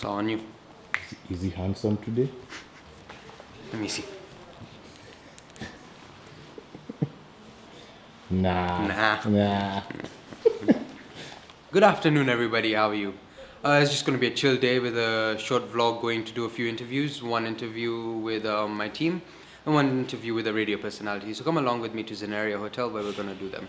It's all on you. Is he handsome today? Let me see. Nah. Good afternoon, everybody. How are you? It's just going to be a chill day with a short vlog going to do a few interviews. One interview with my team and one interview with a radio personality. So come along with me to Zenaria Hotel where we're going to do them.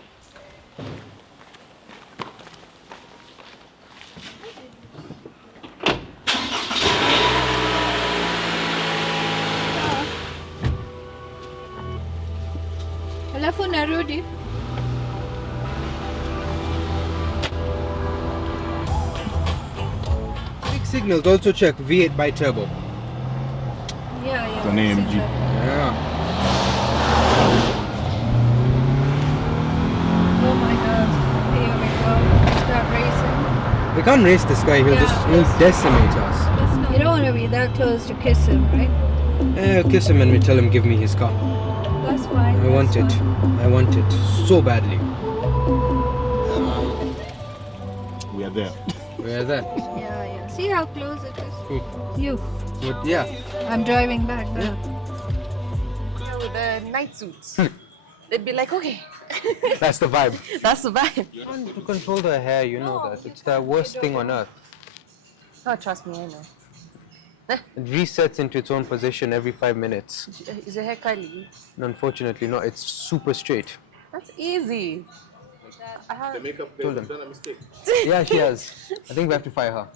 Telephone narrowed. Quick signals, also check V8 bi-turbo. Yeah. It's an AMG. Yeah. Oh my God. Here we go. Start racing. We can't race this guy, he'll decimate us. You don't want to be that close to kiss him, right? Kiss him and we tell him give me his car. That's fine. I want it. I want it so badly. We are there. Where that? Yeah. See how close it is? You. Yeah. I'm driving back now. With the night suits. They'd be like, okay, That's the vibe. that's the vibe. To control the hair, you know that. It's the worst thing on earth. Oh, trust me, I know. It resets into its own position every 5 minutes. Is your hair curly? And unfortunately, no, it's super straight. That's easy. I have The makeup Told girl them. done a mistake. Yeah, she has. I think we have to fire her.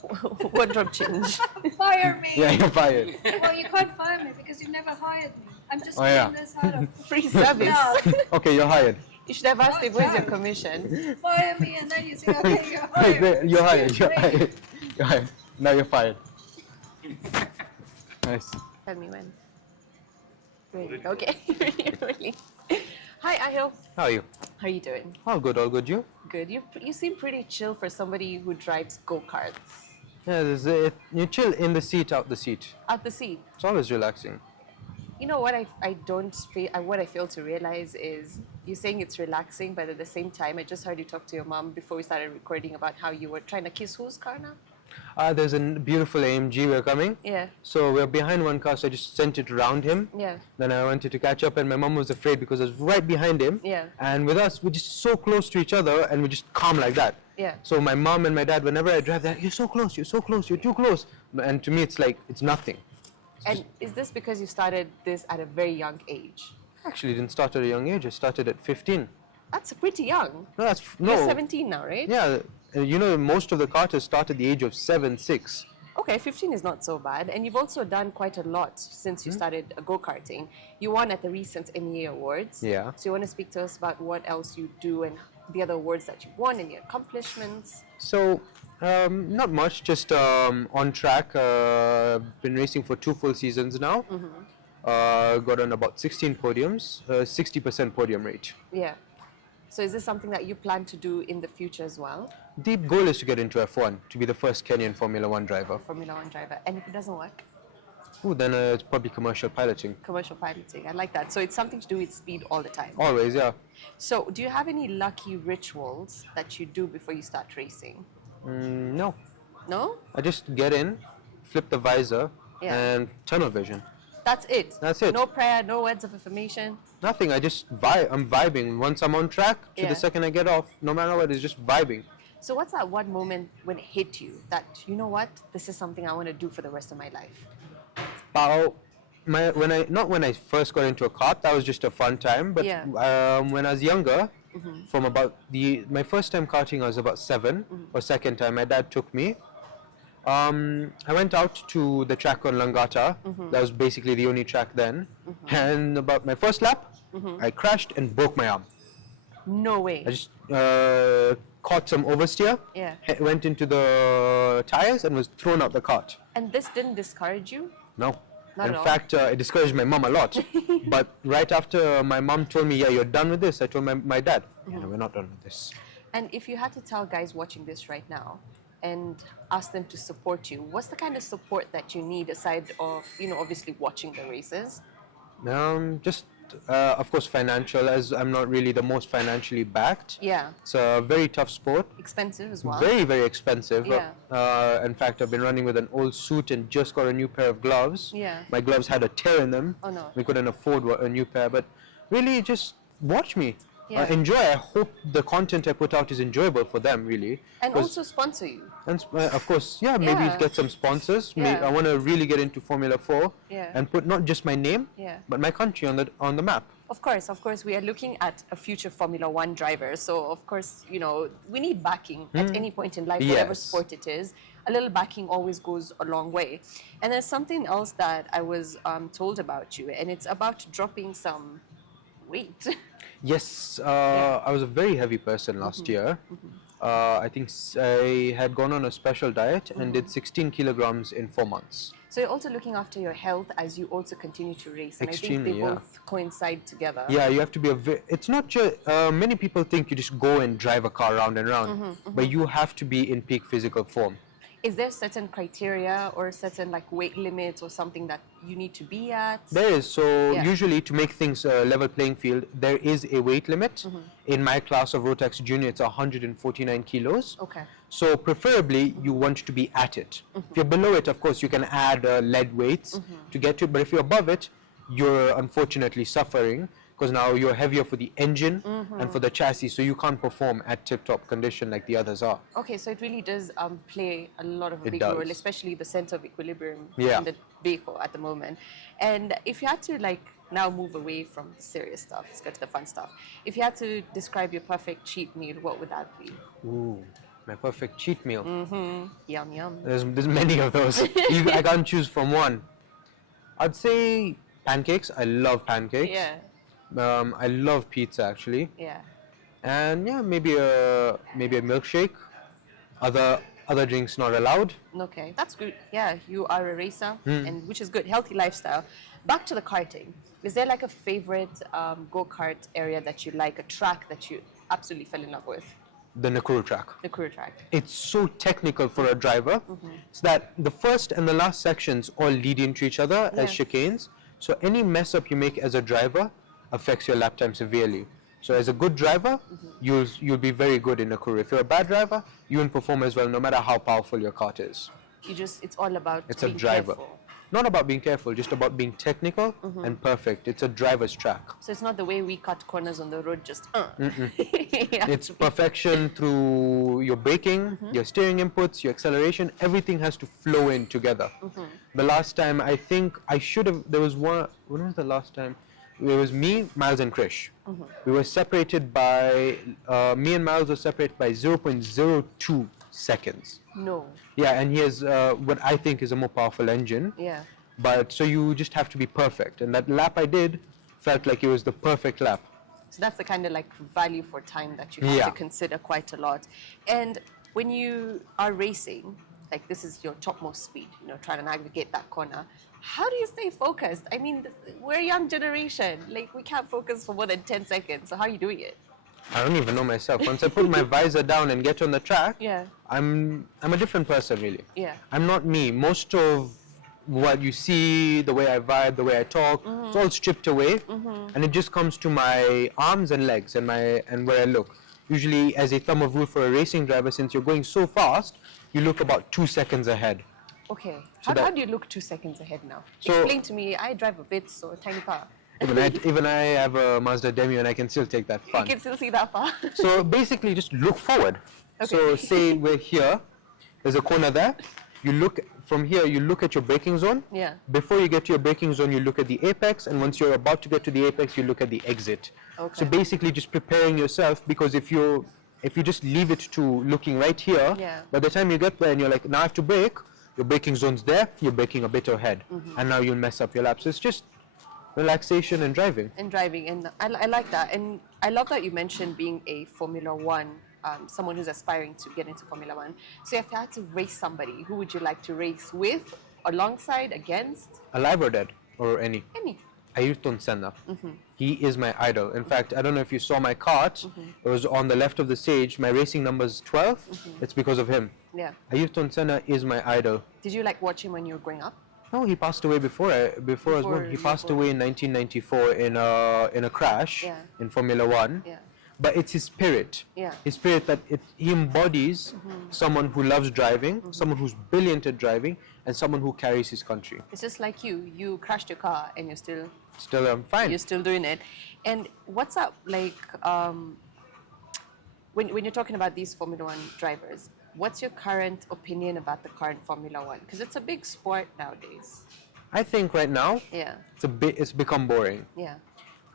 wardrobe change. Fire me. Yeah, you're fired. Well, you can't fire me because you never hired me. I'm just Oh, yeah. doing this out of Free service. love. Okay, you're hired. You should have asked him, where's your commission? Fire me and then you say, okay, you're Wait, hired. you're hired. You're Great. hired. You're hired. Now you're fired. Nice. Tell me when. Really? Okay. Really. Hi, Ahil. How are you? How are you doing? All good, all good. You? Good. You seem pretty chill for somebody who drives go-karts. Yeah, you chill in the seat, out the seat. Out the seat. It's always relaxing. You know what what I fail to realize is you're saying it's relaxing, but at the same time, I just heard you talk to your mom before we started recording about how you were trying to kiss whose car now? There's a beautiful AMG we're coming. Yeah. So we're behind one car, so I just sent it around him. Yeah. Then I wanted to catch up, and my mom was afraid because I was right behind him. Yeah. And with us, we're just so close to each other, and we're just calm like that. Yeah. So my mom and my dad, whenever I drive, they're like, you're so close, you're too close. And to me, it's like, it's nothing. And is this because you started this at a very young age? I actually didn't start at a young age. I started at 15. That's pretty young. No, You're 17 now, right? Yeah, you know, most of the karters start at the age of 7, 6. Okay, 15 is not so bad. And you've also done quite a lot since you started go-karting. You won at the recent NEA Awards. Yeah. So you want to speak to us about what else you do and the other awards that you've won and your accomplishments? So, not much, just on track. Been racing for 2 full seasons now. Got on about 16 podiums, 60% podium rate. Yeah. So is this something that you plan to do in the future as well? The goal is to get into F1, to be the first Kenyan Formula 1 driver. Formula One driver. And if it doesn't work? Ooh, then it's probably commercial piloting. Commercial piloting. I like that. So it's something to do with speed all the time. Always, yeah. So do you have any lucky rituals that you do before you start racing? No, No? I just get in, flip the visor, Yeah. and tunnel vision. That's it? That's it. No prayer, no words of affirmation? Nothing, I just vibe. I'm vibing. Once I'm on track, to Yeah. the second I get off, no matter what, it's just vibing. So what's that one moment when it hit you that, you know what, this is something I want to do for the rest of my life? Not when I first got into a kart, that was just a fun time. But Yeah. when I was younger, from about my first time karting, I was about 7, or second time, my dad took me. I went out to the track on Langata. That was basically the only track then. And about my first lap, I crashed and broke my arm. No way. I just caught some oversteer, Yeah. went into the tires, and was thrown out the kart. And this didn't discourage you? No. Not In at all. fact, it discouraged my mom a lot. But right after my mom told me, yeah, you're done with this, I told my dad, yeah, no, we're not done with this. And if you had to tell guys watching this right now and ask them to support you, what's the kind of support that you need aside of, obviously watching the races? Just of course, financial, as I'm not really the most financially backed. Yeah. It's a very tough sport. Expensive as well. Very, very expensive. Yeah. In fact, I've been running with an old suit and just got a new pair of gloves. Yeah. My gloves had a tear in them. Oh, no. We couldn't afford a new pair, but really just watch me. Yeah. Enjoy. I hope the content I put out is enjoyable for them, really. And also sponsor you. And of course, yeah, maybe Yeah. get some sponsors. Yeah. I want to really get into Formula 4 Yeah. and put not just my name, Yeah. but my country on the map. Of course, we are looking at a future Formula One driver. So, of course, you know, we need backing at any point in life, whatever Yes. sport it is. A little backing always goes a long way. And there's something else that I was told about you, and it's about dropping some weight. Yes, I was a very heavy person last year. I think I had gone on a special diet and did 16 kilograms in 4 months. So you're also looking after your health as you also continue to race. And Extremely, I think they both coincide together. Yeah, you have to be it's not just, many people think you just go and drive a car round and round, but you have to be in peak physical form. Is there certain criteria or certain like weight limits or something that you need to be at? There is. So Yeah. usually to make things a level playing field, there is a weight limit. In my class of Rotax Junior, it's 149 kilos. Okay. So preferably you want to be at it. If you're below it, of course, you can add lead weights to get to it. But if you're above it, you're unfortunately suffering because now you're heavier for the engine and for the chassis, so you can't perform at tip-top condition like the others are. Okay, so it really does play a lot of a It big does. role, especially the center of equilibrium Yeah. in the vehicle at the moment. And if you had to like now move away from the serious stuff, let's go to the fun stuff. If you had to describe your perfect cheat meal, what would that be? Ooh, my perfect cheat meal. Yum yum. There's many of those. I can't choose from one. I'd say pancakes. I love pancakes. Yeah, I love pizza actually, yeah. and yeah, maybe a milkshake. Other drinks not allowed. Okay, that's good. Yeah, you are a racer, and which is good. Healthy lifestyle. Back to the karting. Is there like a favorite go-kart area that you like, a track that you absolutely fell in love with? The Nakuru track. The crew track. It's so technical for a driver. It's that the first and the last sections all lead into each other as Yeah. chicanes. So any mess up you make as a driver affects your lap time severely. So as a good driver, you'll be very good in Nakuru. If you're a bad driver, you won't perform as well no matter how powerful your kart is. It's all about It's a being driver. careful. Not about being careful, just about being technical and perfect. It's a driver's track. So it's not the way we cut corners on the road, just It's perfection through your braking, your steering inputs, your acceleration. Everything has to flow in together. The last time, I think I should have, there was one, when was the last time? It was me, Miles and Krish. We were separated by, me and Miles were separated by 0.02 seconds. no. Yeah, and he has what I think is a more powerful engine. Yeah. But so you just have to be perfect. And that lap I did felt like it was the perfect lap. So that's the kind of like value for time that you have Yeah. to consider quite a lot. And when you are racing, like this is your topmost speed, you know, trying to navigate that corner. How do you stay focused? I mean, we're a young generation. Like we can't focus for more than 10 seconds. So how are you doing it? I don't even know myself. Once I put my visor down and get on the track, Yeah. I'm a different person really. Yeah. I'm not me. Most of what you see, the way I vibe, the way I talk, it's all stripped away, and it just comes to my arms and legs and where I look. Usually, as a thumb of rule for a racing driver, since you're going so fast, you look about 2 seconds ahead. Okay. So How that- do you look 2 seconds ahead now? So- Explain to me. I drive a bit, so a tiny car. Even I have a Mazda Demio and I can still take that You fun. can still see that far. So basically, just look forward. So Okay. say we're here, there's a corner there. You look from here. You look at your braking zone. Yeah. Before you get to your braking zone, you look at the apex, and once you're about to get to the apex, you look at the exit. Okay. So basically, just preparing yourself, because if you just leave it to looking right here, Yeah. by the time you get there and you're like, now I have to brake, your braking zone's there, you're braking a bit ahead, and now you'll mess up your lap. So it's just relaxation and driving. And driving, and I like that. And I love that you mentioned being a Formula One, someone who's aspiring to get into Formula One. So if you had to race somebody, who would you like to race with, alongside, against? Alive or dead, or any. Any. Ayrton Senna. He is my idol. In fact, I don't know if you saw my kart. It was on the left of the stage. My racing number is 12. It's because of him. Yeah. Ayrton Senna is my idol. Did you like watch him when you were growing up? No, he passed away before I was Before born. He you passed were born. away in 1994 in a crash Yeah. in Formula One. Yeah. But it's his spirit. Yeah. His spirit that he embodies someone who loves driving, someone who's brilliant at driving, and someone who carries his country. It's just like you. You crashed your car and you're still Still, I'm fine. you're still doing it. And what's up, like, when you're talking about these Formula One drivers, what's your current opinion about the current Formula One? Because it's a big sport nowadays. I think right now Yeah, it's become boring. yeah,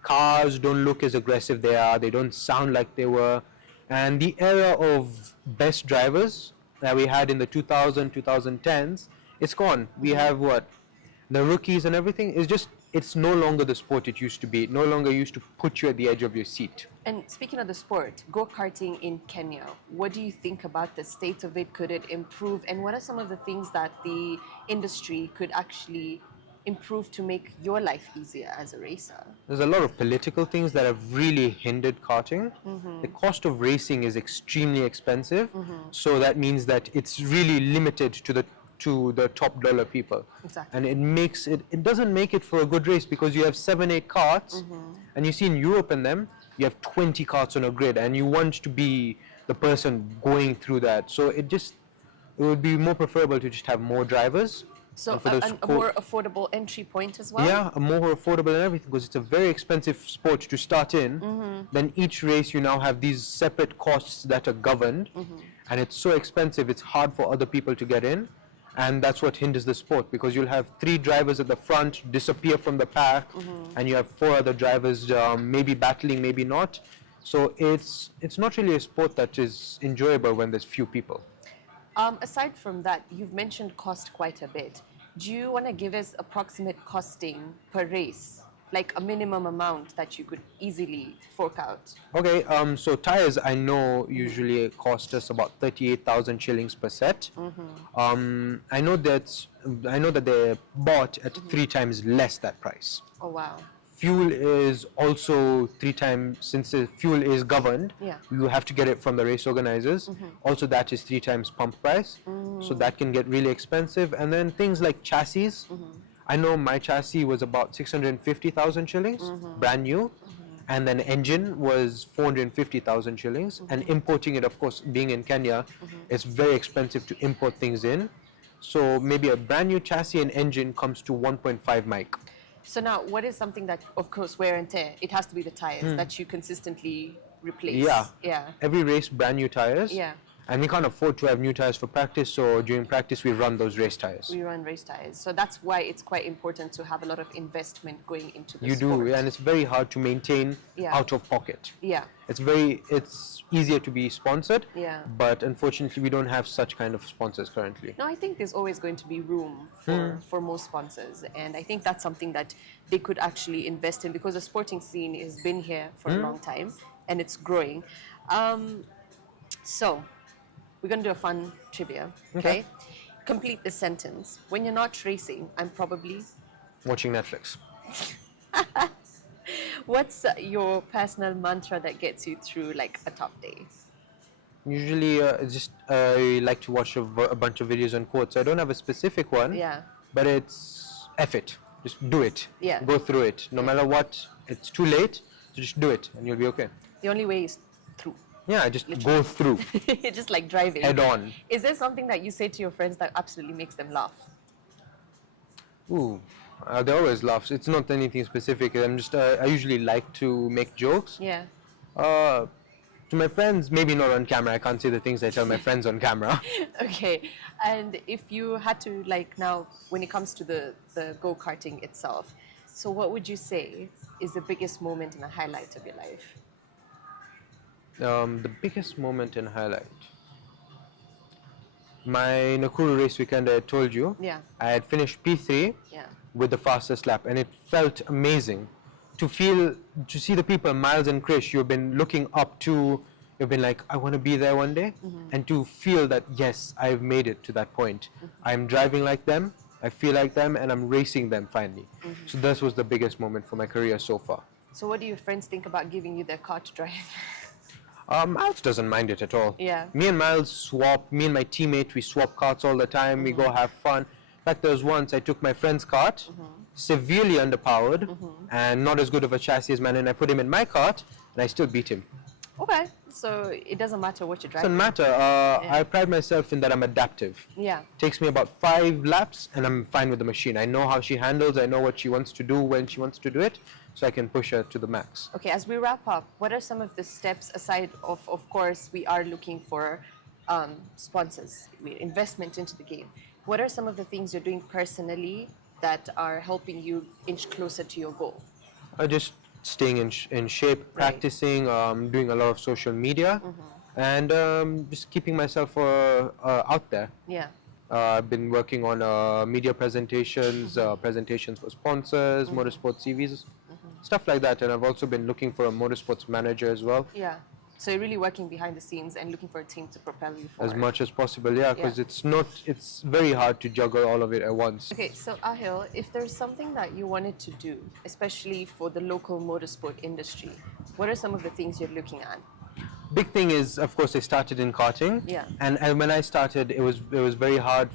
Cars don't look as aggressive they are. They don't sound like they were. And the era of best drivers that we had in the 2010s, it's gone. We have what? The rookies and everything. It's no longer the sport it used to be. It no longer used to put you at the edge of your seat. And speaking of the sport, go-karting in Kenya, what do you think about the state of it? Could it improve? And what are some of the things that the industry could actually improve to make your life easier as a racer? There's a lot of political things that have really hindered karting. The cost of racing is extremely expensive, so that means that it's really limited to the top dollar people. Exactly. And it doesn't make it for a good race because you have 7-8 karts, and you see in Europe and them, you have 20 karts on a grid, and you want to be the person going through that. So it would be more preferable to just have more drivers. So and for the a more affordable entry point as well? Yeah, a more affordable and everything, because it's a very expensive sport to start in. Then each race you now have these separate costs that are governed, and it's so expensive it's hard for other people to get in, and that's what hinders the sport, because you'll have 3 drivers at the front disappear from the pack, and you have 4 other drivers maybe battling, maybe not. So it's not really a sport that is enjoyable when there's few people. Aside from that, you've mentioned cost quite a bit. Do you want to give us approximate costing per race, like a minimum amount that you could easily fork out? Okay, so tires I know usually cost us about 38,000 shillings per set. I know that they're bought at 3 times less that price. Oh, wow. Fuel is also 3 times, since the fuel is governed, Yeah. you have to get it from the race organizers. Also that is 3 times pump price, so that can get really expensive. And then things like chassis, I know my chassis was about 650,000 shillings, brand new, and then engine was 450,000 shillings. And importing it, of course, being in Kenya, it's very expensive to import things in. So maybe a brand new chassis and engine comes to 1.5 mic. So now, what is something that, of course, wear and tear? It has to be the tires that you consistently replace. Yeah. Yeah. Every race, brand new tires. Yeah. And we can't afford to have new tires for practice, so during practice we run those race tires. We run race tires. So that's why it's quite important to have a lot of investment going into the You sport. do, and it's very hard to maintain Yeah. out of pocket. Yeah. It's easier to be sponsored, Yeah. but unfortunately we don't have such kind of sponsors currently. No, I think there's always going to be room for more sponsors. And I think that's something that they could actually invest in, because the sporting scene has been here for a long time and it's growing. So, we're going to do a fun trivia, okay? Complete the sentence. When you're not racing, I'm probably... Watching Netflix. What's your personal mantra that gets you through, like, a tough day? Usually I like to watch a bunch of videos on quotes. I don't have a specific one, Yeah. but it's F it. Just do it. Yeah. Go through it. No matter what, it's too late, so just do it and you'll be okay. The only way is through. Yeah, just go through. Just like driving. Head on. Is there something that you say to your friends that absolutely makes them laugh? Ooh, they always laugh. It's not anything specific. I usually like to make jokes. Yeah. To my friends, maybe not on camera. I can't say the things I tell my friends on camera. Okay. And if you had to, like, now, when it comes to the go-karting itself, so what would you say is the biggest moment and a highlight of your life? The biggest moment and highlight. My Nakuru race weekend, I told you. Yeah. I had finished P3 Yeah. with the fastest lap, and it felt amazing to see the people, Miles and Krish, you've been looking up to. You've been like, I want to be there one day, and to feel that, yes, I've made it to that point. I'm driving like them, I feel like them, and I'm racing them finally. So this was the biggest moment for my career so far. So what do your friends think about giving you their car to drive? Miles doesn't mind it at all. Yeah. Me and Miles swap, me and my teammate, we swap carts all the time, we go have fun. In fact, there was once I took my friend's kart, severely underpowered, and not as good of a chassis as mine, and I put him in my kart, and I still beat him. Okay, so it doesn't matter what you're driving. Doesn't matter. I pride myself in that I'm adaptive. Yeah. Takes me about 5 laps, and I'm fine with the machine. I know how she handles. I know what she wants to do when she wants to do it, so I can push her to the max. Okay, as we wrap up, what are some of the steps aside of course, we are looking for sponsors, investment into the game. What are some of the things you're doing personally that are helping you inch closer to your goal? Just staying in shape, practicing, doing a lot of social media, and just keeping myself out there. Yeah. I've been working on media presentations, presentations for sponsors, motorsports CVs, stuff like that. And I've also been looking for a motorsports manager as well. Yeah. So you're really working behind the scenes and looking for a team to propel you forward. As much as possible, yeah, because it's very hard to juggle all of it at once. Okay, so AAHYL, if there's something that you wanted to do, especially for the local motorsport industry, what are some of the things you're looking at? Big thing is, of course, I started in karting. Yeah. And when I started, it was very hard.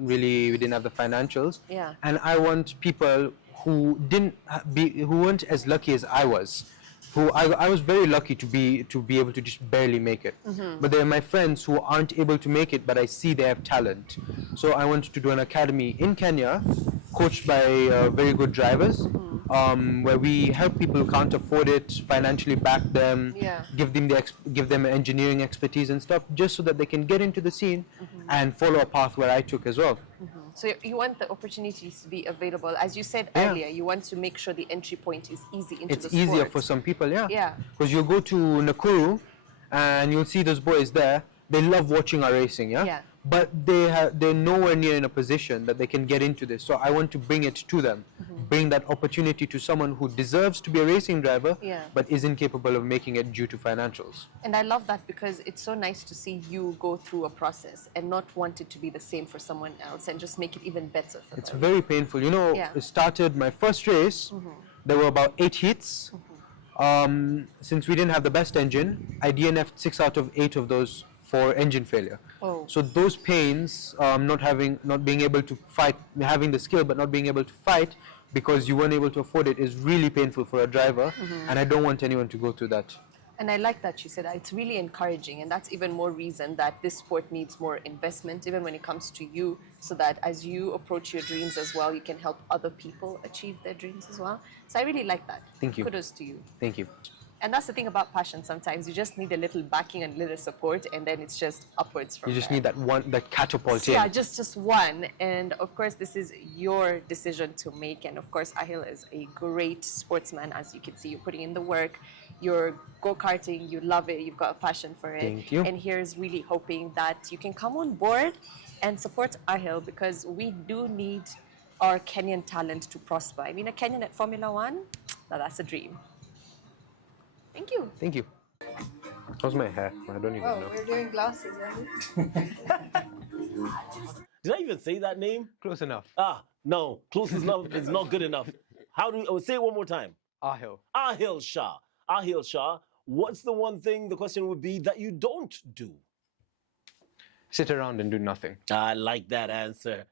We didn't have the financials. Yeah. And I want people who weren't as lucky as I was. I was very lucky to be able to just barely make it. But there are my friends who aren't able to make it, but I see they have talent. So I wanted to do an academy in Kenya, coached by very good drivers, where we help people who can't afford it, financially back them, give them engineering expertise and stuff, just so that they can get into the scene and follow a path where I took as well. So you want the opportunities to be available. As you said earlier, you want to make sure the entry point is easy into the sport. It's easier for some people, yeah. Yeah. Because you'll go to Nakuru and you'll see those boys there. They love watching our racing, yeah? Yeah. But they're nowhere near in a position that they can get into this. So I want to bring it to them. Bring that opportunity to someone who deserves to be a racing driver, but isn't capable of making it due to financials. And I love that because it's so nice to see you go through a process and not want it to be the same for someone else and just make it even better for It's them. very painful. You know, it started my first race. There were about 8 heats. Since we didn't have the best engine, I DNF'd 6 out of 8 of those for engine failure. Oh. So those pains, not being able to fight, having the skill but not being able to fight because you weren't able to afford it, is really painful for a driver, and I don't want anyone to go through that. And I like that you said that. It's really encouraging, and that's even more reason that this sport needs more investment, even when it comes to you, so that as you approach your dreams as well, you can help other people achieve their dreams as well. So I really like that. Thank you. Kudos to you. Thank you. And that's the thing about passion. Sometimes you just need a little backing and a little support, and then it's just upwards from You just there. need that catapult in. Yeah, just one. And of course, this is your decision to make. And of course, AAHYL is a great sportsman. As you can see, you're putting in the work. You're go-karting, you love it, you've got a passion for it. Thank you. And here's really hoping that you can come on board and support AAHYL, because we do need our Kenyan talent to prosper. I mean, a Kenyan at Formula One, now that's a dream. Thank you. Thank you. How's my hair? I don't even know. We're doing glasses, aren't we? Did I even say that name? Close enough. No. Close enough is not good enough. Say it one more time. AAHYL. AAHYL Shah. AAHYL Shah. What's the one thing, the question would be, that you don't do? Sit around and do nothing. I like that answer.